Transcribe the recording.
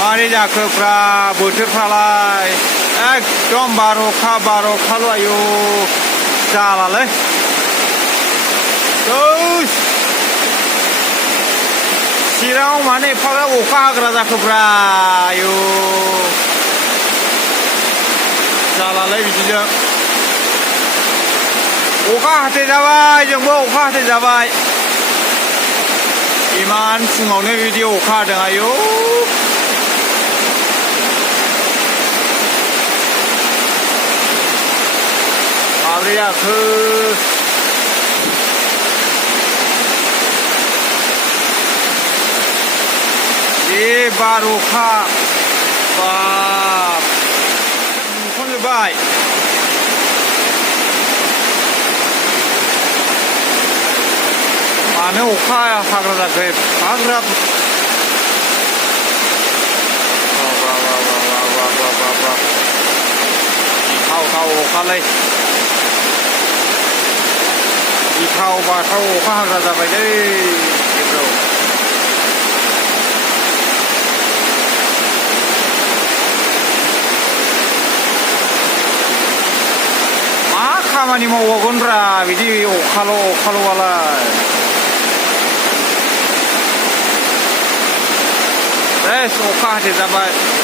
मारै जाखोफ्रा बोथोरफ्रालाय एकदम बार'खाल' आयु जालालै चिराङाव मानो एफाग्राब अखा हाग्रा जाखोब्रा आयु जालालै बिदिजों अखा हाथाय जाबाय जोंबो अखा हाथाय जाबाय इमान फुङावनो बिदि अखा हादों आयु माब्रै जाखो बे बार अखा बाब नुसनजोब्बाय मानो अखा हाग्रा जाखो एफाग्राब गिथाव अखालै गिथाव बाथाव अखा हाग्रा जाबायलै बेफोराव मा खामानि मावबावगोनब्रा बिदि अखाल'आलाय बेस अखा हाथाय जाबाय